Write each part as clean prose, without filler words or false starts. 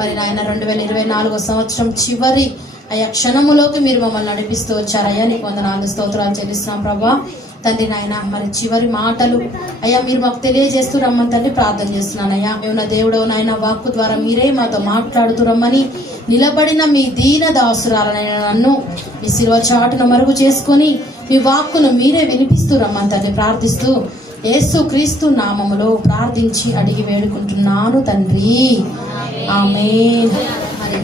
మరి నాయన 2024 సంవత్సరం చివరి అయ్యా క్షణములోకి మీరు మమ్మల్ని నడిపిస్తూ వచ్చారయ్యా. నీకు వందనాలు స్తోత్రాలు చెల్లిస్తున్నాం ప్రభా. తండ్రి నాయన మరి చివరి మాటలు అయ్యా మీరు మాకు తెలియజేస్తూ రమ్మని తండ్రి ప్రార్థన చేస్తున్నానయ్యా. మేము నా దేవుడు నాయన వాక్కు ద్వారా మీరే మాతో మాట్లాడుతూ రమ్మని నిలబడిన మీ దీన దాసురాలనైనా నన్ను మీ శిలువ చాటును మరుగు చేసుకొని మీ వాక్కును మీరే వినిపిస్తూ రమ్మని తండ్రి ప్రార్థిస్తూ యేసు క్రీస్తు నామములో ప్రార్థించి అడిగి వేడుకుంటున్నాను తండ్రి, ఆమేన్. మరి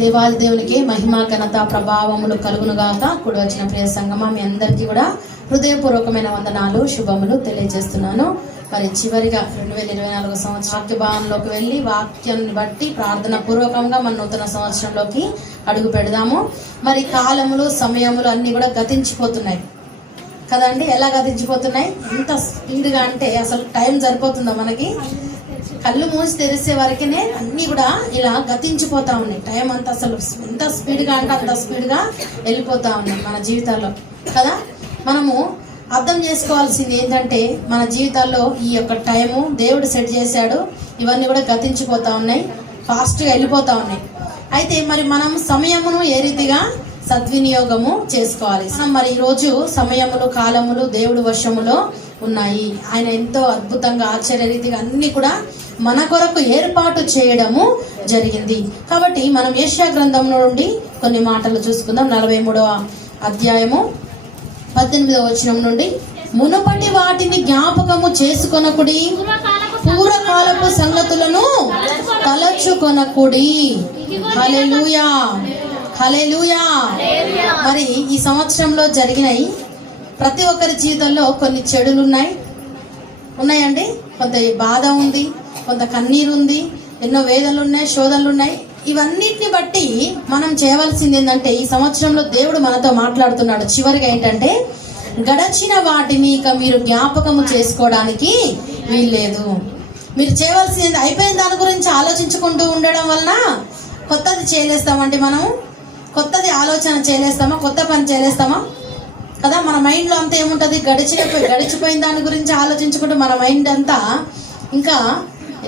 దేవాది దేవునికి మహిమ ఘనత ప్రభావములు కలుగునుగాక. కూడి వచ్చిన ప్రియ సంగమా, మీ అందరికీ కూడా హృదయపూర్వకమైన వందనాలు శుభములు తెలియజేస్తున్నాను. మరి చివరిగా 2024 సంవత్సరం వాక్యభావంలోకి వెళ్ళి వాక్యాన్ని బట్టి ప్రార్థన పూర్వకంగా మన నూతన సంవత్సరంలోకి అడుగు పెడదాము. మరి కాలములు సమయములు అన్ని కూడా గతించిపోతున్నాయి కదండి. ఎలా గతించిపోతున్నాయి? ఎంత స్పీడ్గా అంటే అసలు టైం సరిపోతుందా మనకి? కళ్ళు మూసి తెరిసే వరకునే అన్నీ కూడా ఇలా గతించిపోతా ఉన్నాయి. టైం అంతా అసలు ఎంత స్పీడ్గా అంటే అంత స్పీడ్గా వెళ్ళిపోతా ఉన్నాయి మన జీవితాల్లో కదా. మనము అర్థం చేసుకోవాల్సింది ఏంటంటే మన జీవితాల్లో ఈ యొక్క టైము దేవుడు సెట్ చేశాడు, ఇవన్నీ కూడా గతించిపోతా ఉన్నాయి, ఫాస్ట్గా వెళ్ళిపోతా ఉన్నాయి. అయితే మరి మనం సమయమును ఏ రీతిగా సద్వినియోగము చేసుకోవాలి. మరి ఈరోజు సమయములు కాలములు దేవుడు వశములో ఉన్నాయి. ఆయన ఎంతో అద్భుతంగా ఆశ్చర్య రీతిగా అన్ని కూడా మన కొరకు ఏర్పాటు చేయడము జరిగింది. కాబట్టి మనం యెషయా గ్రంథం నుండి కొన్ని మాటలు చూసుకుందాం. 43వ అధ్యాయము 18వ వచనం నుండి, మునుపటి వాటిని జ్ఞాపకము చేసుకొనకుడి, పూర్వకాలపు సంగతులను తలచుకొనకుడి. హల్లెలూయా, హల్లెలూయా. మరి ఈ సంవత్సరంలో జరిగినాయి ప్రతి ఒక్కరి జీవితంలో కొన్ని చెడులు ఉన్నాయండి. కొంత బాధ ఉంది, కొంత కన్నీరు ఉంది, ఎన్నో వేదనలు ఉన్నాయి, శోధనలు ఉన్నాయి. ఇవన్నిటిని బట్టి మనం చేయవలసింది ఏంటంటే ఈ సంవత్సరంలో దేవుడు మనతో మాట్లాడుతున్నాడు. చివరిగా ఏంటంటే గడచిన వాటిని ఇక మీరు జ్ఞాపకము చేసుకోవడానికి వీల్లేదు. మీరు చేయవలసింది అయిపోయిన దాని గురించి ఆలోచించుకుంటూ ఉండడం వలన కొత్తది చేయలేస్తామండి. మనం కొత్తది ఆలోచన చేయలేస్తామా? కొత్త పని చేయలేస్తామా కదా. మన మైండ్లో అంతా ఏముంటుంది? గడిచిపోయిన దాని గురించి ఆలోచించుకుంటూ మన మైండ్ అంతా ఇంకా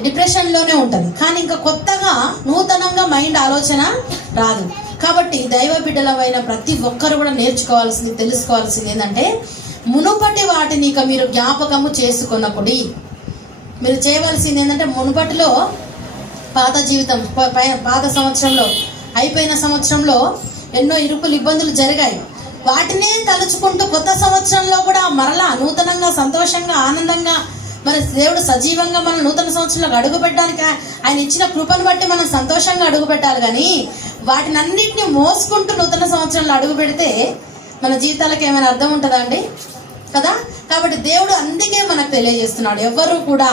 డిప్రెషన్లోనే ఉంటుంది. కానీ ఇంకా కొత్తగా నూతనంగా మైండ్ ఆలోచన రాదు. కాబట్టి దైవ బిడ్డలమైన ప్రతి ఒక్కరు కూడా నేర్చుకోవాల్సింది, తెలుసుకోవాల్సింది ఏంటంటే మునుపటి వాటిని ఇక మీరు జ్ఞాపకము చేసుకొనకుడి. మీరు చేయవలసింది ఏంటంటే మునుపటిలో పాత జీవితం, పాత సంవత్సరంలో, అయిపోయిన సంవత్సరంలో ఎన్నో ఇరుకులు ఇబ్బందులు జరిగాయి. వాటినే తలుచుకుంటూ కొత్త సంవత్సరంలో కూడా మరలా నూతనంగా సంతోషంగా ఆనందంగా మరి దేవుడు సజీవంగా మనం నూతన సంవత్సరంలో అడుగు పెట్టడానికి ఆయన ఇచ్చిన కృపను బట్టి మనం సంతోషంగా అడుగు పెట్టాలి. కానీ వాటిని అన్నిటిని మోసుకుంటూ నూతన సంవత్సరంలో అడుగు పెడితే మన జీవితాలకు ఏమైనా అర్థం ఉంటుందా అండి? కదా. కాబట్టి దేవుడు అందుకే మనకు తెలియజేస్తున్నాడు, ఎవరు కూడా.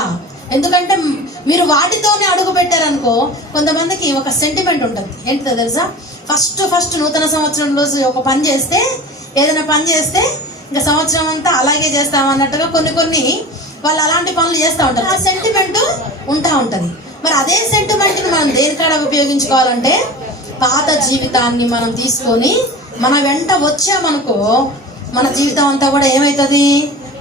ఎందుకంటే మీరు వాటితోనే అడుగు పెట్టారనుకో, కొంతమందికి ఒక సెంటిమెంట్ ఉంటుంది. ఏంటిదో తెలుసా? ఫస్ట్ నూతన సంవత్సరం రోజు ఒక పని చేస్తే, ఏదైనా పని చేస్తే ఇంకా సంవత్సరం అంతా అలాగే చేస్తామన్నట్టుగా కొన్ని వాళ్ళు అలాంటి పనులు చేస్తూ ఉంటారు. ఆ సెంటిమెంట్ ఉంటా ఉంటుంది. మరి అదే సెంటిమెంట్ని మనం దేనికాడ ఉపయోగించుకోవాలంటే పాత జీవితాన్ని మనం తీసుకొని మన వెంట వచ్చామనుకో, మన జీవితం అంతా కూడా ఏమవుతుంది?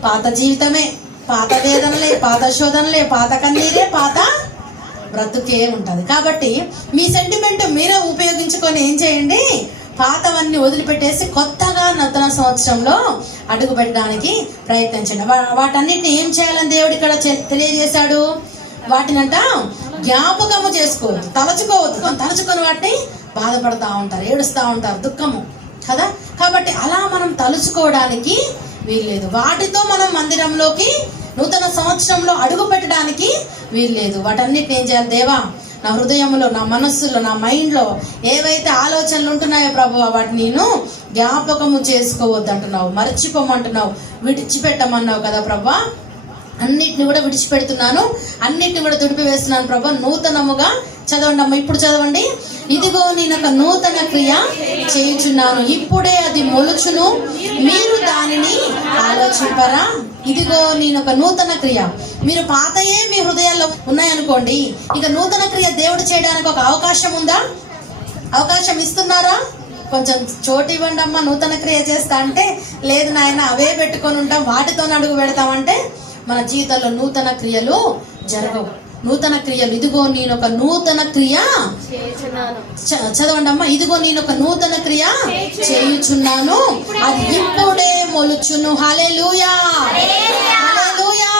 పాత జీవితమే, పాత వేదనలే, పాత శోధనలే, పాత కన్నీరే, పాత బ్రతుకే ఉంటుంది. కాబట్టి మీ సెంటిమెంట్ మీరే ఉపయోగించుకొని ఏం చేయండి? పాతవన్నీ వదిలిపెట్టేసి కొత్తగా నూతన సంవత్సరంలో అడుగు పెట్టడానికి ప్రయత్నించండి. వాటన్నిటిని ఏం చేయాలని దేవుడు ఇక్కడ తెలియజేశాడు? వాటినంట జ్ఞాపకము చేసుకోవద్దు, తలచుకోవద్దు. తలుచుకొని వాటిని బాధపడతా ఉంటారు, ఏడుస్తూ ఉంటారు, దుఃఖము కదా. కాబట్టి అలా మనం తలుచుకోవడానికి వీల్లేదు. వాటితో మనం మందిరంలోకి నూతన సంవత్సరంలో అడుగు పెట్టడానికి వీల్లేదు. వాటన్నిటిని ఏం చేయాలి? దేవా, నా హృదయంలో, నా మనస్సులో, నా మైండ్లో ఏవైతే ఆలోచనలు ఉంటున్నాయో ప్రభువా, వాటిని నేను జ్ఞాపకము చేసుకోవద్దు అంటున్నావు, మర్చిపోమంటున్నావు, విడిచిపెట్టమన్నావు కదా ప్రభువా. అన్నిటిని కూడా విడిచిపెడుతున్నాను, అన్నిటిని కూడా తుడిపి వేస్తున్నాను ప్రభా. నూతనముగా చదవండి అమ్మ, ఇప్పుడు చదవండి. ఇదిగో నేను ఒక నూతన క్రియ చేయుచున్నాను, ఇప్పుడే అది మొలుచును, మీరు దానిని ఆలోచింపరా. ఇదిగో నేను ఒక నూతన క్రియ. మీరు పాతయే మీ హృదయాల్లో ఉన్నాయనుకోండి, ఇక నూతన క్రియ దేవుడు చేయడానికి ఒక అవకాశం ఉందా? అవకాశం ఇస్తున్నారా? కొంచెం చోటు ఇవ్వండి అమ్మ, నూతన క్రియ చేస్తా అంటే, లేదు నాయన అవే పెట్టుకొని ఉంటాం, వాటితో అడుగు పెడతామంటే మన జీవితంలో నూతన క్రియలు జరగవు. నూతన క్రియలు. ఇదిగో నేను ఒక నూతన క్రియ చదవండి అమ్మా. ఇదిగో నేను ఒక నూతన క్రియ చేయుచున్నాను, అది ఇప్పుడే మొలుచును. హల్లెలూయా, హల్లెలూయా.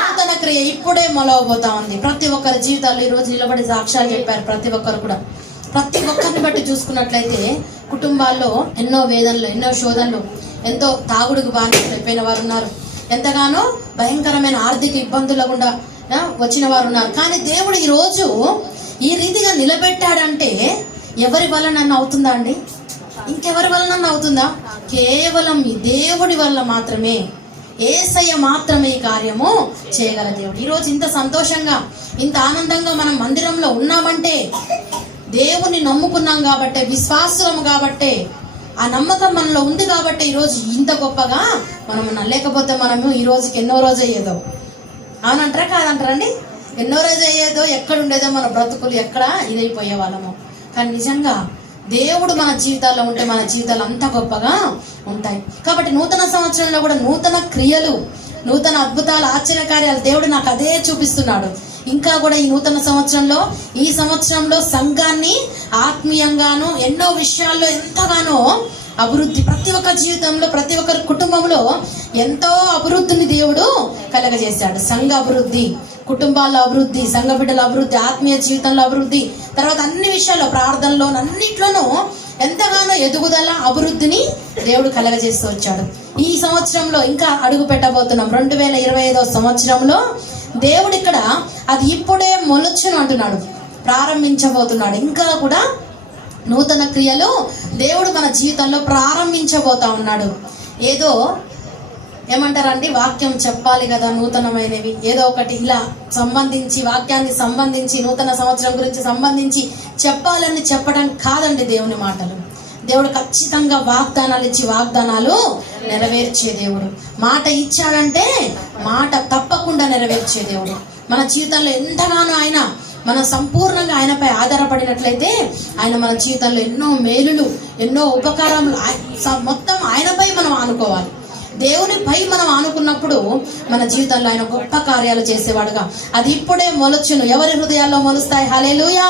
నూతన క్రియ ఇప్పుడే మొలవబోతా ఉంది ప్రతి ఒక్కరి జీవితాల్లో. ఈ రోజు నిలబడి సాక్ష్యాలు చెప్పారు ప్రతి ఒక్కరు కూడా. ప్రతి ఒక్కరిని బట్టి చూసుకున్నట్లయితే కుటుంబాల్లో ఎన్నో వేదనలు, ఎన్నో శోధనలు, ఎంతో తాగుడుకు బానిసలు అయిపోయిన వారు ఉన్నారు, ఎంతగానో భయంకరమైన ఆర్థిక ఇబ్బందుల గుండా వచ్చిన వారు ఉన్నారు. కానీ దేవుడు ఈ రోజు ఈ రీతిగా నిలబెట్టాడంటే ఎవరి వలన అవుతుందా అండి? ఇంకెవరి వలన అవుతుందా? కేవలం ఈ దేవుడి వల్ల మాత్రమే, యేసయ్య మాత్రమే ఈ కార్యము చేయగల దేవుడు. ఈరోజు ఇంత సంతోషంగా, ఇంత ఆనందంగా మనం మందిరంలో ఉన్నామంటే దేవుని నమ్ముకున్నాం కాబట్టే, విశ్వాసం కాబట్టే, ఆ నమ్మకం మనలో ఉంది కాబట్టి ఈరోజు ఇంత గొప్పగా మనం ఉన్నాం. లేకపోతే మనము ఈ రోజుకి ఎన్నో రోజు అయ్యేదో, అవునంటారా కాదంటారండి? ఎన్నో రోజు అయ్యేదో, ఎక్కడుండేదో మన బ్రతుకులు, ఎక్కడ ఇదైపోయే వాళ్ళము. కానీ నిజంగా దేవుడు మన జీవితాల్లో ఉంటే మన జీవితాలు అంత గొప్పగా ఉంటాయి. కాబట్టి నూతన సంవత్సరంలో కూడా నూతన క్రియలు, నూతన అద్భుతాలు, ఆశ్చర్యకార్యాలు దేవుడు నాకు అదే చూపిస్తున్నాడు. ఇంకా కూడా ఈ నూతన సంవత్సరంలో, ఈ సంవత్సరంలో సంఘాన్ని ఆత్మీయంగాను ఎన్నో విషయాల్లో ఎంతగానో అభివృద్ధి, ప్రతి ఒక్క జీవితంలో, ప్రతి ఒక్కరి కుటుంబంలో ఎంతో అభివృద్ధిని దేవుడు కలగజేశాడు. సంఘ అభివృద్ధి, కుటుంబాల్లో అభివృద్ధి, సంఘ బిడ్డల అభివృద్ధి, ఆత్మీయ జీవితంలో అభివృద్ధి, తర్వాత అన్ని విషయాల్లో, ప్రార్థనలో, అన్నిట్లోనూ ఎంతగానో ఎదుగుదల, అభివృద్ధిని దేవుడు కలగజేస్తూ వచ్చాడు. ఈ సంవత్సరంలో ఇంకా అడుగు పెట్టబోతున్నాం. 2025వ సంవత్సరంలో దేవుడు ఇక్కడ అది ఇప్పుడే మొలచును అంటున్నాడు, ప్రారంభించబోతున్నాడు. ఇంకా కూడా నూతన క్రియలు దేవుడు మన జీవితంలో ప్రారంభించబోతా ఉన్నాడు. ఏదో ఏమంటారండి, వాక్యం చెప్పాలి కదా, నూతనమైనవి ఏదో ఒకటి ఇలా సంబంధించి, వాక్యాన్ని సంబంధించి, నూతన సంవత్సరం గురించి సంబంధించి చెప్పాలని చెప్పడం కాదండి దేవుని మాటలు. దేవుడు ఖచ్చితంగా వాగ్దానాలు ఇచ్చి వాగ్దానాలు నెరవేర్చే దేవుడు. మాట ఇచ్చాడంటే మాట తప్పకుండా నెరవేర్చే దేవుడు. మన జీవితంలో ఎంతగానో ఆయన, మనం సంపూర్ణంగా ఆయనపై ఆధారపడినట్లయితే ఆయన మన జీవితంలో ఎన్నో మేలులు, ఎన్నో ఉపకారములు, మొత్తం ఆయనపై మనం ఆనుకోవాలి. దేవునిపై మనం ఆనుకున్నప్పుడు మన జీవితంలో ఆయన గొప్ప కార్యాలు చేసేవాడుగా. అది ఇప్పుడే మొలచును. ఎవరి హృదయాల్లో మొలుస్తాయి? హల్లెలూయా.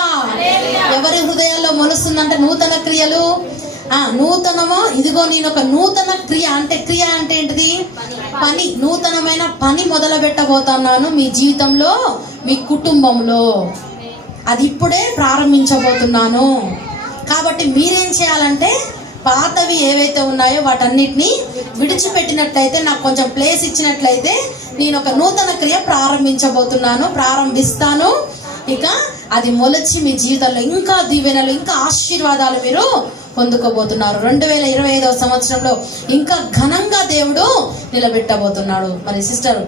ఎవరి హృదయాల్లో మొలుస్తుందంటే నూతన క్రియలు. నూతనమో, ఇదిగో నేను ఒక నూతన క్రియ అంటే, క్రియ అంటే ఏంటిది? పని. నూతనమైన పని మొదలు పెట్టబోతున్నాను మీ జీవితంలో, మీ కుటుంబంలో. అది ఇప్పుడే ప్రారంభించబోతున్నాను. కాబట్టి మీరేం చేయాలంటే, పాతవి ఏవైతే ఉన్నాయో వాటన్నిటిని విడిచిపెట్టినట్లయితే, నాకు కొంచెం ప్లేస్ ఇచ్చినట్లయితే, నేను ఒక నూతన క్రియ ప్రారంభించబోతున్నాను, ప్రారంభిస్తాను. ఇక అది మొలచి మీ జీవితంలో ఇంకా దీవెనలు, ఇంకా ఆశీర్వాదాలు మీరు పొందుకోబోతున్నారు. 2025వ సంవత్సరంలో ఇంకా ఘనంగా దేవుడు నిలబెట్టబోతున్నాడు. మరి సిస్టర్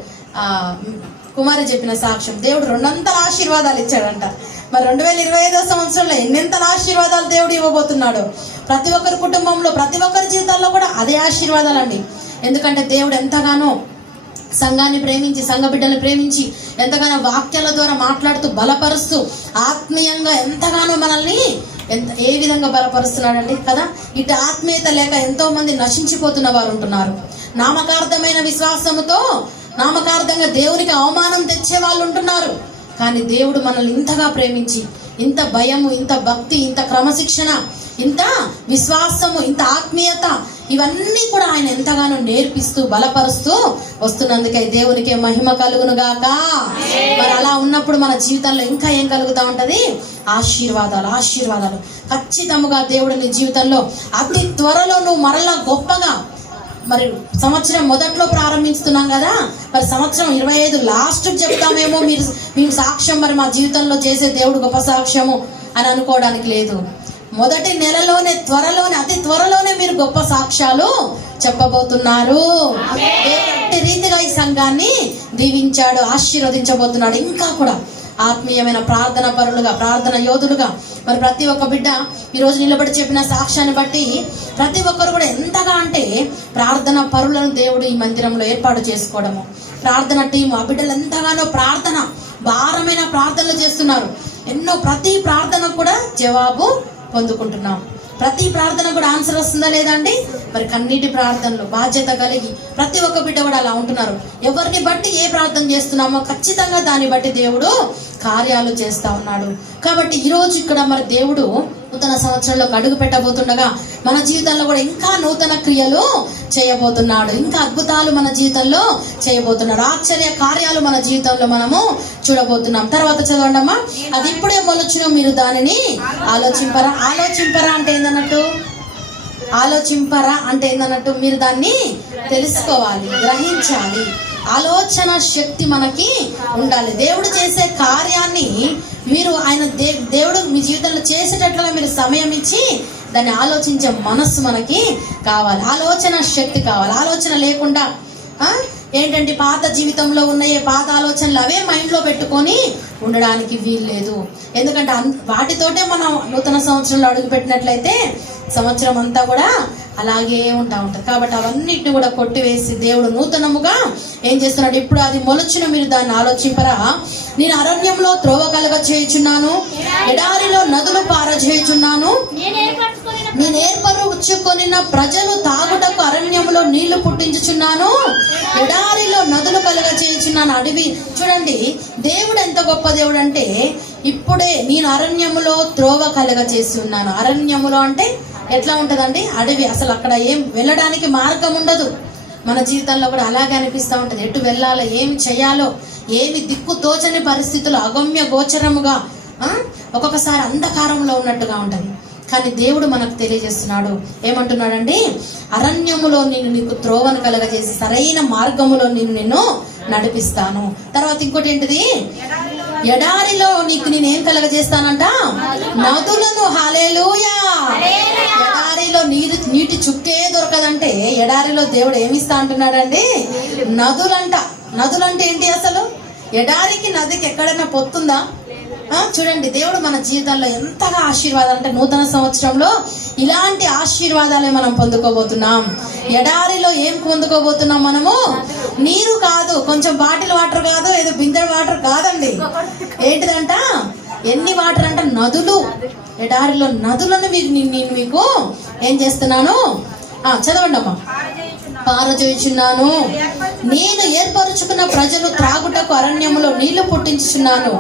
కుమారి చెప్పిన సాక్ష్యం, దేవుడు 200 ఆశీర్వాదాలు ఇచ్చాడంట. మరి 2025వ సంవత్సరంలో ఎన్నెంతల ఆశీర్వాదాలు దేవుడు ఇవ్వబోతున్నాడు. ప్రతి ఒక్కరి కుటుంబంలో, ప్రతి ఒక్కరి జీవితాల్లో కూడా అదే ఆశీర్వాదాలండి. ఎందుకంటే దేవుడు ఎంతగానో సంఘాన్ని ప్రేమించి, సంఘ బిడ్డలను ప్రేమించి, ఎంతగానో వాక్యాల ద్వారా మాట్లాడుతూ, బలపరుస్తూ, ఆత్మీయంగా ఎంతగానో మనల్ని ఏ విధంగా బలపరుస్తున్నాడండి కదా. ఇటు ఆత్మీయత లేక ఎంతో మంది నశించిపోతున్న వారు ఉంటున్నారు. నామకార్థమైన విశ్వాసముతో, నామకార్థంగా దేవునికి అవమానం తెచ్చే వాళ్ళు ఉంటున్నారు. కానీ దేవుడు మనల్ని ఇంతగా ప్రేమించి, ఇంత భయము, ఇంత భక్తి, ఇంత క్రమశిక్షణ, ఇంత విశ్వాసము, ఇంత ఆత్మీయత, ఇవన్నీ కూడా ఆయన ఎంతగానో నేర్పిస్తూ, బలపరుస్తూ వస్తున్నందుకే దేవునికే మహిమ కలుగును గాక. మరి అలా ఉన్నప్పుడు మన జీవితంలో ఇంకా ఏం కలుగుతా ఉంటది? ఆశీర్వాదాలు. ఆశీర్వాదాలు ఖచ్చితంగా దేవుడు నీ జీవితంలో అతి త్వరలో నువ్వు మరలా గొప్పగా, మరి సంవత్సరం మొదట్లో ప్రారంభిస్తున్నాం కదా, మరి సంవత్సరం 25 లాస్ట్ చెప్తామేమో మేము సాక్ష్యం, మరి మా జీవితంలో చేసే దేవుడు గొప్ప సాక్ష్యము అని అనుకోవడానికి లేదు. మొదటి నెలలోనే, త్వరలోనే, అతి త్వరలోనే మీరు గొప్ప సాక్ష్యాలు చెప్పబోతున్నారు. దేవుడు రీతిగా ఈ సంఘాన్ని దీవించాడు, ఆశీర్వదించబోతున్నాడు. ఇంకా కూడా ఆత్మీయమైన ప్రార్థన పరులుగా, ప్రార్థన యోధులుగా, మరి ప్రతి ఒక్క బిడ్డ ఈరోజు నిలబడి చెప్పిన సాక్ష్యాన్ని బట్టి ప్రతి ఒక్కరు కూడా ఎంతగా అంటే ప్రార్థన పరులను దేవుడు ఈ మందిరంలో ఏర్పాటు చేసుకోవడము, ప్రార్థన టీము, ఆ బిడ్డలు ఎంతగానో ప్రార్థన, భారమైన ప్రార్థనలు చేస్తున్నారు. ఎన్నో, ప్రతి ప్రార్థన కూడా జవాబు పొందుకుంటున్నాం. ప్రతి ప్రార్థన కూడా ఆన్సర్ వస్తుందా లేదండి? మరి కన్నీటి ప్రార్థనలు బాధ్యత కలిగి ప్రతి ఒక్క బిడ్డ కూడా అలా ఉంటున్నారు. ఎవరిని బట్టి ఏ ప్రార్థన చేస్తున్నామో ఖచ్చితంగా దాన్ని బట్టి దేవుడు కార్యాలు చేస్తా ఉన్నాడు. కాబట్టి ఈరోజు ఇక్కడ మరి దేవుడు నూతన సంవత్సరంలోకి అడుగు పెట్టబోతుండగా మన జీవితంలో కూడా ఇంకా నూతన క్రియలు చేయబోతున్నాడు. ఇంకా అద్భుతాలు మన జీవితంలో చేయబోతున్నాడు. ఆశ్చర్య కార్యాలు మన జీవితంలో మనము చూడబోతున్నాం. తర్వాత చదవండి అమ్మా. అది ఇప్పుడే మొలచును, మీరు దానిని ఆలోచింపరా. ఆలోచింపరా అంటే ఏందన్నట్టు? ఆలోచింపరా అంటే ఏందన్నట్టు? మీరు దాన్ని తెలుసుకోవాలి, గ్రహించాలి. ఆలోచన శక్తి మనకి ఉండాలి. దేవుడు చేసే కార్యాన్ని మీరు ఆయన దేవుడు మీ జీవితంలో చేసేటట్లుగా మీరు సమయం ఇచ్చి దాన్ని ఆలోచించే మనస్సు మనకి కావాలి. ఆలోచన శక్తి కావాలి. ఆలోచన లేకుండా ఏంటంటే పాత జీవితంలో ఉన్న పాత ఆలోచనలు అవే మైండ్లో పెట్టుకొని ఉండడానికి వీల్లేదు. ఎందుకంటే వాటితోటే మనం నూతన సంవత్సరంలో అడుగు పెట్టినట్లయితే సంవత్సరం అంతా కూడా అలాగే ఉంటుంది. కాబట్టి అవన్నిటిని కూడా కొట్టివేసి దేవుడు నూతనముగా ఏం చేస్తున్నాడు? ఇప్పుడు అది మొలచును, మీరు దాన్ని ఆలోచింపరా. నేను అరణ్యంలో త్రోవ కలగ చేయుచున్నాను, ఎడారిలో నదులు పారజేయుచున్నాను. నేను ఏర్పరుచుకొని ప్రజలు తాగుటకు అరణ్యంలో నీళ్లు పుట్టించుచున్నాను, ఎడారిలో నదులు కలగ చేయుచున్నాను. అడవి చూడండి, దేవుడు ఎంత గొప్ప దేవుడు అంటే ఇప్పుడే నేను అరణ్యములో త్రోవ కలగ చేసి ఉన్నాను. అరణ్యములో అంటే ఎట్లా ఉంటదండి? అడవి. అసలు అక్కడ ఏం వెళ్ళడానికి మార్గం ఉండదు. మన జీవితంలో కూడా అలాగే అనిపిస్తూ ఉంటది. ఎటు వెళ్ళాలో, ఏం చేయాలో, ఏమి దిక్కు తోచని పరిస్థితులు, అగమ్య గోచరముగా, ఒక్కొక్కసారి అంధకారంలో ఉన్నట్టుగా ఉంటది. కానీ దేవుడు మనకు తెలియజేస్తున్నాడు. ఏమంటున్నాడండి? అరణ్యములో నేను నీకు త్రోవను కలగజేసి సరైన మార్గములో నిన్ను నడిపిస్తాను. తర్వాత ఇంకోటి ఏంటిది? ఎడారిలో నీకు నేనేం కలగజేస్తానంట? నదులను. హల్లెలూయా. ఎడారిలో నీటి చుక్కే దొరకదంటే ఎడారిలో దేవుడు ఏమిస్తా అంటున్నాడండి? నదులంట. నదులంటే ఏంటి అసలు? ఎడారికి నదికి ఎక్కడైనా పొత్తుందా? చూడండి, దేవుడు మన జీవితంలో ఎంతగా ఆశీర్వాదాలు అంటే నూతన సంవత్సరంలో ఇలాంటి ఆశీర్వాదాలే మనం పొందుకోబోతున్నాం. ఎడారిలో ఏం పొందుకోబోతున్నాం మనము? నీరు కాదు, కొంచెం బాటిల్ వాటర్ కాదు, ఏదో బిందె వాటర్ కాదండి. ఏంటిదంట? ఎన్ని వాటర్ అంటే నదులు. ఎడారిలో నదులను నేను మీకు ఏం చేస్తున్నాను? చదవండి అమ్మా. పారజేయుచున్నాను, నేను ఏర్పరుచుకున్న ప్రజలు త్రాగుటకు అరణ్యములో నీళ్లు పుట్టించుచున్నాను,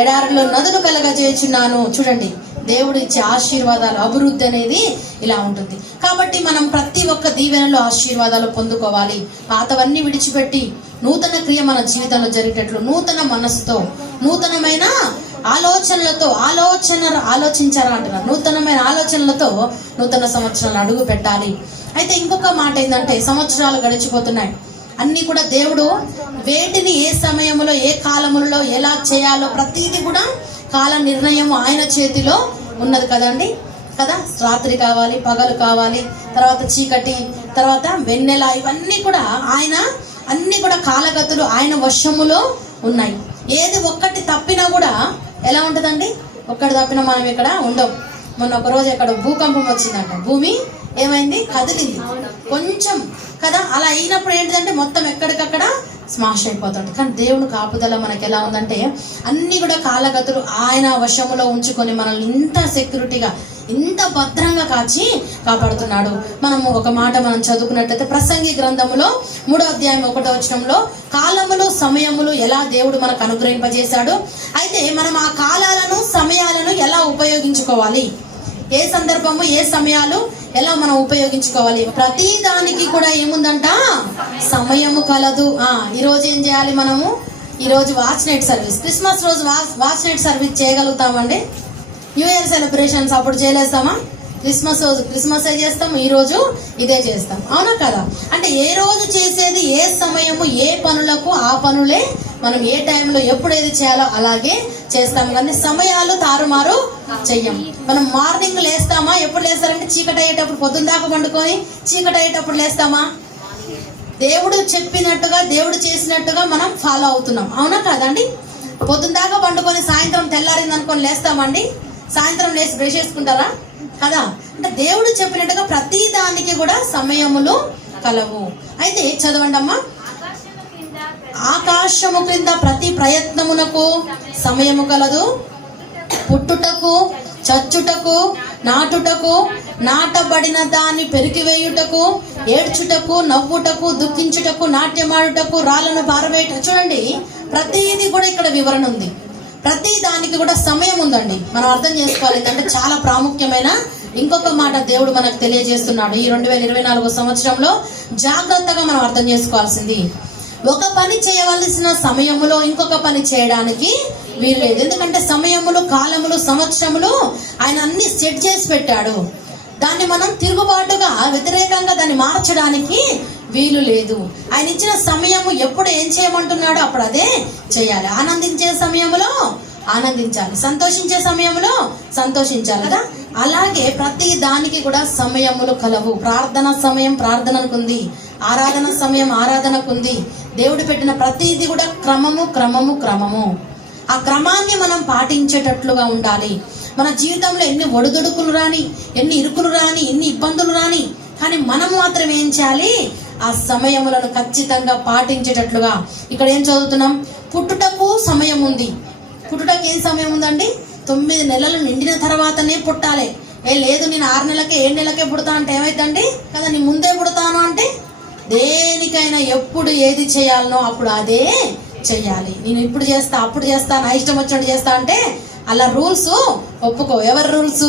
ఎడారిలో నదులు కలగజేయుచున్నాను. చూడండి, దేవుడు ఇచ్చే ఆశీర్వాదాలు, అభివృద్ధి అనేది ఇలా ఉంటుంది. కాబట్టి మనం ప్రతి ఒక్క దీవెనలో ఆశీర్వాదాలు పొందుకోవాలి. పాతవన్నీ విడిచిపెట్టి నూతన క్రియ మన జీవితంలో జరిగేటట్లు నూతన మనసుతో, నూతనమైన ఆలోచనలతో ఆలోచించారా అంటున్నారు. నూతనమైన ఆలోచనలతో నూతన సంవత్సరాలు అడుగు పెట్టాలి. అయితే ఇంకొక మాట ఏంటంటే, సంవత్సరాలు గడిచిపోతున్నాయి. అన్ని కూడా దేవుడు వేటిని ఏ సమయంలో, ఏ కాలములలో ఎలా చేయాలో ప్రతిదీ కూడా కాల నిర్ణయం ఆయన చేతిలో ఉన్నది కదండి. కదా, రాత్రి కావాలి, పగలు కావాలి, తర్వాత చీకటి, తర్వాత వెన్నెల, ఇవన్నీ కూడా ఆయన అన్ని కూడా కాలగతులు ఆయన వశములో ఉన్నాయి. ఏది ఒక్కటి తప్పినా కూడా ఎలా ఉంటుందండి? ఒక్కటి తప్పినా మనం ఇక్కడ ఉండవు. మొన్న ఒక రోజు ఎక్కడ భూకంపం వచ్చిందంట, భూమి ఏమైంది? కదిలింది కొంచెం కదా. అలా అయినప్పుడు ఏంటిదంటే మొత్తం ఎక్కడికక్కడ స్మాష్ అయిపోతుంది. కానీ దేవుని కాపుదల మనకి ఎలా ఉందంటే అన్ని కూడా కాలగతులు ఆయన వశములో ఉంచుకొని మనల్ని ఇంత సెక్యూరిటీగా, ఇంత భద్రంగా కాపాడుతున్నాడు. మనము ఒక మాట మనం చదువుకున్నట్లయితే ప్రసంగి గ్రంథములో 3వ అధ్యాయం 1వ వచనంలో కాలములు, సమయములు ఎలా దేవుడు మనకు అనుగ్రహింపజేశాడు. అయితే మనం ఆ కాలాలను, సమయాలను ఎలా ఉపయోగించుకోవాలి, ఏ సందర్భము, ఏ సమయాలు ఎలా మనం ఉపయోగించుకోవాలి. ప్రతి దానికి కూడా ఏముందంట? సమయము కలదు. ఈ రోజు ఏం చేయాలి మనము? ఈ రోజు వాచ్ నైట్ సర్వీస్, క్రిస్మస్ రోజు వాచ్ నైట్ సర్వీస్ చేయగలుగుతామండి? న్యూ ఇయర్ సెలబ్రేషన్స్ అప్పుడు చేయలేస్తామా? క్రిస్మస్ రోజు క్రిస్మస్ చేస్తాం, ఈ రోజు ఇదే చేస్తాం, అవునా కదా? అంటే ఏ రోజు చేసేది, ఏ సమయము, ఏ పనులకు ఆ పనులే మనం ఏ టైంలో ఎప్పుడు ఏది చేయాలో అలాగే చేస్తాం. కానీ సమయాలు తారుమారు చెయ్యం. మనం మార్నింగ్ లేస్తామా? ఎప్పుడు లేస్తారంటే చీకటి అయ్యేటప్పుడు, పొద్దున్న దాకా పండుకొని చీకటి అయ్యేటప్పుడు లేస్తామా? దేవుడు చెప్పినట్టుగా, దేవుడు చేసినట్టుగా మనం ఫాలో అవుతున్నాం, అవునా కాదండి? పొద్దున్న దాకా పండుకొని సాయంత్రం తెల్లారింది అనుకొని లేస్తామండి? సాయంత్రం లేచి బ్రష్ చేసుకుంటారా? కదా. అంటే దేవుడు చెప్పినట్టుగా ప్రతి దానికి కూడా సమయములు కలవు. అయితే చదవండి అమ్మా. ఆకాశము క్రింద ప్రతి ప్రయత్నమునకు సమయము కలదు, పుట్టుటకు చచ్చుటకు, నాటుటకు, నాటబడిన దాన్ని పెరికివేయుటకు, ఏడ్చుటకు, నవ్వుటకు, దుఃఖించుటకు, నాట్యమాడుటకు, రాళ్ళను పారవేయుట. చూడండి, ప్రతిదీ కూడా ఇక్కడ వివరణ ఉంది. ప్రతి దానికి కూడా సమయం ఉందండి. మనం అర్థం చేసుకోవాలి. ఎందుకంటే చాలా ప్రాముఖ్యమైన ఇంకొక మాట దేవుడు మనకు తెలియజేస్తున్నాడు. ఈ 2024 సంవత్సరంలో జాగ్రత్తగా మనం అర్థం చేసుకోవాల్సింది, ఒక పని చేయవలసిన సమయములో ఇంకొక పని చేయడానికి వీలు లేదు. ఎందుకంటే సమయములు, కాలములు, సంవత్సరములు ఆయన అన్ని సెట్ చేసి పెట్టాడు. దాన్ని మనం తిరుగుబాటుగా, వ్యతిరేకంగా దాన్ని మార్చడానికి వీలు లేదు. ఆయన ఇచ్చిన సమయము ఎప్పుడు ఏం చేయమంటున్నాడో అప్పుడు అదే చేయాలి. ఆనందించే సమయంలో ఆనందించాలి, సంతోషించే సమయంలో సంతోషించాలి కదా. అలాగే ప్రతి దానికి కూడా సమయములు కలవు. ప్రార్థన సమయం ప్రార్థనకు ఉంది, ఆరాధన సమయం ఆరాధనకు ఉంది. దేవుడు పెట్టిన ప్రతిదీ కూడా క్రమము. ఆ క్రమాన్ని మనం పాటించేటట్లుగా ఉండాలి. మన జీవితంలో ఎన్ని ఒడిదుడుకులు రాని, ఎన్ని ఇరుకులు రాని, ఎన్ని ఇబ్బందులు రాని, కానీ మనం మాత్రం ఏం చేయాలి? ఆ సమయములను ఖచ్చితంగా పాటించేటట్లుగా. ఇక్కడ ఏం చదువుతున్నాం? పుట్టుటకు సమయం ఉంది. పుట్టుటకు ఏం సమయం ఉందండి? 9 నెలలు నిండిన తర్వాతనే పుట్టాలి. లేదు నేను 6 నెలలకే 7 నెలలకే పుడతా అంటే ఏమైందండి కదా, నీ ముందే పుడతాను అంటే దేనికైనా ఎప్పుడు ఏది చేయాలనో అప్పుడు అదే చెయ్యాలి. నేను ఇప్పుడు చేస్తా, అప్పుడు చేస్తా, నా ఇష్టం వచ్చినట్టు చేస్తా అంటే అలా రూల్స్ ఒప్పుకో. ఎవరి రూల్స్?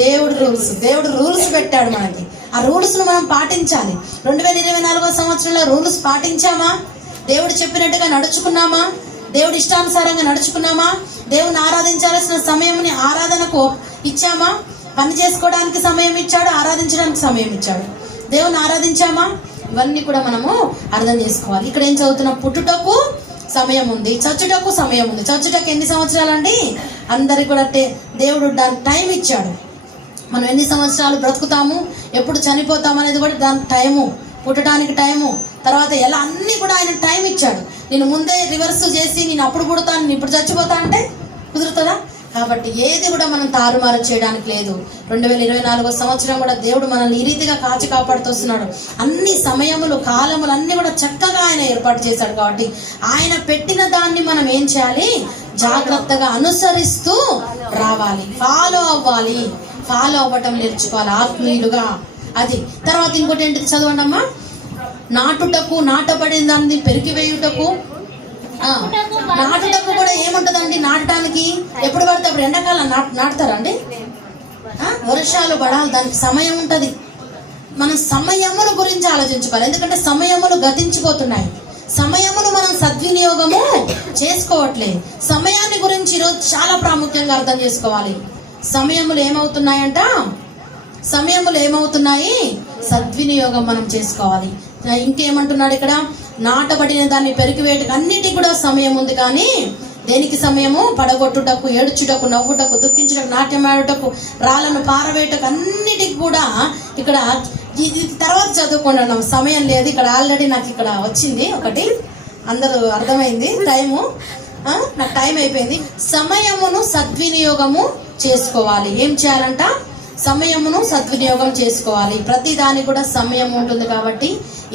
దేవుడు రూల్స్. దేవుడు రూల్స్ పెట్టాడు మనకి. ఆ రూల్స్ ను మనం పాటించాలి. 2024 సంవత్సరంలో రూల్స్ పాటించామా? దేవుడు చెప్పినట్టుగా నడుచుకున్నామా? దేవుడి ఇష్టానుసారంగా నడుచుకున్నామా? దేవుని ఆరాధించాల్సిన సమయంని ఆరాధనకు ఇచ్చామా? పని చేసుకోవడానికి సమయం ఇచ్చాడు, ఆరాధించడానికి సమయం ఇచ్చాడు. దేవుని ఆరాధించామా? ఇవన్నీ కూడా మనము అర్థం చేసుకోవాలి. ఇక్కడ ఏం చదువుతున్నాం? పుట్టుటకు సమయం ఉంది, చచ్చుటకు సమయం ఉంది. చచ్చుటకు ఎన్ని సంవత్సరాలు అండి? అందరికి కూడా దేవుడు దాని టైం ఇచ్చాడు. మనం ఎన్ని సంవత్సరాలు బ్రతుకుతాము, ఎప్పుడు చనిపోతాము అనేది కూడా దాని టైము. పుట్టడానికి టైము, తర్వాత ఎలా, అన్ని కూడా ఆయన టైం ఇచ్చాడు. నేను ముందే రివర్స్ చేసి నేను అప్పుడు పుడతాను, నేను ఇప్పుడు చచ్చిపోతా అంటే కుదురుతుందా? కాబట్టి ఏది కూడా మనం తారుమారు చేయడానికి లేదు. 2024 సంవత్సరం కూడా దేవుడు మనల్ని ఈ రీతిగా కాచి కాపాడుతూస్తున్నాడు. అన్ని సమయములు, కాలములు అన్ని కూడా చక్కగా ఆయన ఏర్పాటు చేశాడు. కాబట్టి ఆయన పెట్టిన దాన్ని మనం ఏం చేయాలి? జాగ్రత్తగా అనుసరిస్తూ రావాలి, ఫాలో అవ్వాలి. ఫాలో అవ్వటం నేర్చుకోవాలి ఆత్మీయులుగా. అది తర్వాత ఇంకోటి ఏంటి చదవండి అమ్మా. నాటుటకు, నాటబడిన దాన్ని పెరికివేయుటకు. నాటుటకు కూడా ఏముంటదండి? నాటడానికి ఎప్పుడు పడితే అప్పుడు ఎండాకాలం నాటుతారండి. వర్షాలు పడాలి, దానికి సమయం ఉంటది. మనం సమయముల గురించి ఆలోచించుకోవాలి. ఎందుకంటే సమయములు గతించిపోతున్నాయి. సమయమును మనం సద్వినియోగము చేసుకోవట్లేదు. సమయాన్ని గురించి ఈరోజు చాలా ప్రాముఖ్యంగా అర్థం చేసుకోవాలి. సమయములు ఏమవుతున్నాయి? సద్వినియోగం మనం చేసుకోవాలి. ఇంకేమంటున్నాడు ఇక్కడ? నాటబడిన దాన్ని పెరికివేయటకు అన్నిటికీ కూడా సమయం ఉంది. కానీ దేనికి సమయము? పడగొట్టుటకు, ఏడ్చుటకు, నవ్వుటకు, దుఃఖించుటకు, నాట్యమాడుటకు, రాళ్ళను పారవేయటకు, అన్నిటికి కూడా ఇక్కడ ఇది తర్వాత చదువుకున్నాను. సమయం లేదు ఇక్కడ. ఆల్రెడీ నాకు ఇక్కడ వచ్చింది ఒకటి, అందరూ అర్థమైంది. నాకు టైం అయిపోయింది. సమయమును సద్వినియోగము చేసుకోవాలి. ఏం చేయాలంట? సమయమును సద్వినియోగం చేసుకోవాలి. ప్రతి దానికి కూడా సమయం ఉంటుంది. కాబట్టి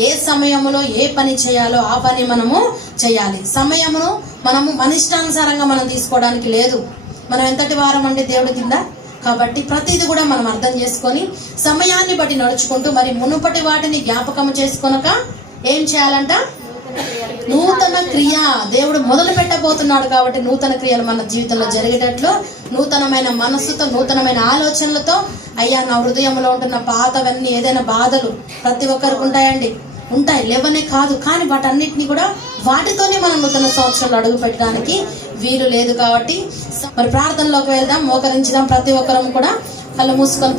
ఏ సమయములో ఏ పని చేయాలో ఆ పని మనము చేయాలి. సమయమును మనము మన ఇష్టానుసారంగా మనం తీసుకోవడానికి లేదు. మనం ఎంతటి వారం అంటే దేవుడి కింద. కాబట్టి ప్రతిది కూడా మనం అర్థం చేసుకొని సమయాన్ని బట్టి నడుచుకుంటూ, మరి మునుపటి వాటిని జ్ఞాపకం చేసుకొనక ఏం చేయాలంట? నూతన క్రియ దేవుడు మొదలు పెట్టబోతున్నాడు. కాబట్టి నూతన క్రియలు మన జీవితంలో జరిగేటట్లు నూతనమైన మనస్సుతో, నూతనమైన ఆలోచనలతో, అయ్యా నా హృదయంలో ఉంటున్న పాతవన్నీ, ఏదైనా బాధలు ప్రతి ఒక్కరికి ఉంటాయండి, ఉంటాయి, లేవనే కాదు. కానీ వాటన్నిటిని కూడా వాటితోనే మనం నూతన సంవత్సరంలో అడుగు పెట్టడానికి వీలు లేదు. కాబట్టి మరి ప్రార్థనలోకి వెళ్దాం, మోకరించుదాం. ప్రతి ఒక్కరం కూడా కళ్ళు మూసుకొని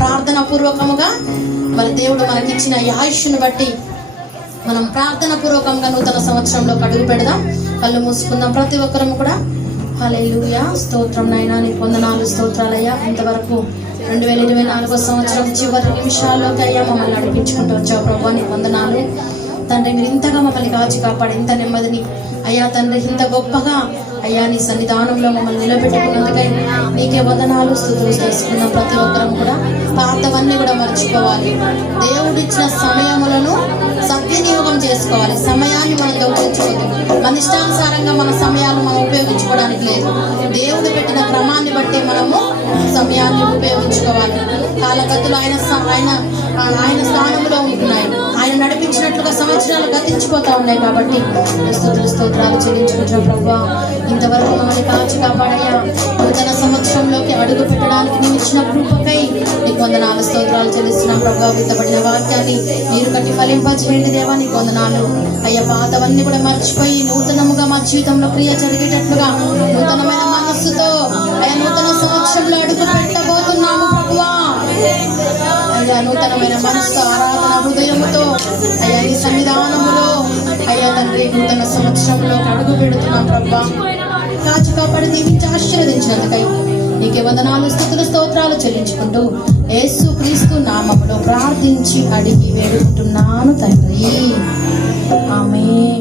ప్రార్థన పూర్వకముగా మరి దేవుడు మనకిచ్చిన ఈ ఆయుష్ను బట్టి మనం ప్రార్థన పూర్వకంగా నూతన సంవత్సరంలో అడుగు పెడదాం. కళ్ళు మూసుకుందాం ప్రతి ఒక్కరం కూడా. హల్లెలూయా, స్తోత్రం నాయనా, నీకు వందనాలు, స్తోత్రాలయ్యా. ఇంతవరకు 2024 సంవత్సరం చివరి నిమిషాల్లోకి అయ్యా మమ్మల్ని నడిపించుకుంటూ వచ్చావు ప్రభా, నీకు వందనాలు తండ్రి. మీరు ఇంతగా మమ్మల్ని కాచి కాపాడు, ఇంత నెమ్మదిని అయ్యా తండ్రి, ఇంత గొప్పగా అయ్యా నీ సన్నిధానంలో మమ్మల్ని నిలబెట్టుకున్నందుకై నీకు నీకే వందనాలు స్తుతులు చేసుకున్న ప్రతి ఒక్కరం కూడా పాతవన్నీ కూడా మర్చిపోవాలి. దేవుడిచ్చిన సమయములను సద్వినియోగం చేసుకోవాలి. సమయాన్ని మనం దొంగిలించవద్దు. మన ఇష్టానుసారంగా మన సమయాలు మనం ఉపయోగించుకోవడానికి లేదు. దేవుడు పెట్టిన క్రమాన్ని బట్టి మనము సమయాన్ని ఉపయోగించుకోవాలి. కాలగతులు ఆయన స్థానంలో ఉంటున్నాయి. ఆయన నడిపించినట్లుగా సంవత్సరాలు గతించిపోతా ఉన్నాయి. కాబట్టి స్తోత్రాలు చెల్లించుకుంటున్నాం ప్రభువా. ఇంతవరకు మమ్మల్ని కాచి కాపాడయ్యా. నూతన సంవత్సరంలోకి అడుగు పెట్టడానికి నేను ఇచ్చిన కృపకై నీకు వందనాలు స్తోత్రాలు చెల్లిస్తున్నాం ప్రభువా. విత్తబడిన వాక్యాన్ని మీరు కట్టి ఫలింపజేయండి దేవా. నీకు వందనాలు అయ్యా. పాతవన్నీ కూడా మర్చిపోయి నూతనముగా మా జీవితంలో క్రియ జరిగేటట్లుగా నూతనమైన మనస్సుతో అయ్యా నూతన సంవత్సరంలో అడుగు పెట్టబోతున్నాము ప్రభువా. అయ్యా నూతనమైన మనస్సు ఆరాధన హృదయముతో అయ్యా నీ సన్నిధానములో అయ్యా తండ్రి నూతన సంవత్సరంలో అడుగు పెడుతున్నాం ప్రభువా. కాచి కాపాడి దీవించి ఆశీర్వదించినందుకై నీకే వందనాలు స్తుతులు స్తోత్రాలు చెల్లించుకుంటూ యేసు క్రీస్తు నామములో ప్రార్థించి అడిగి వేడుకుంటున్నాను తండ్రి. ఆమేన్.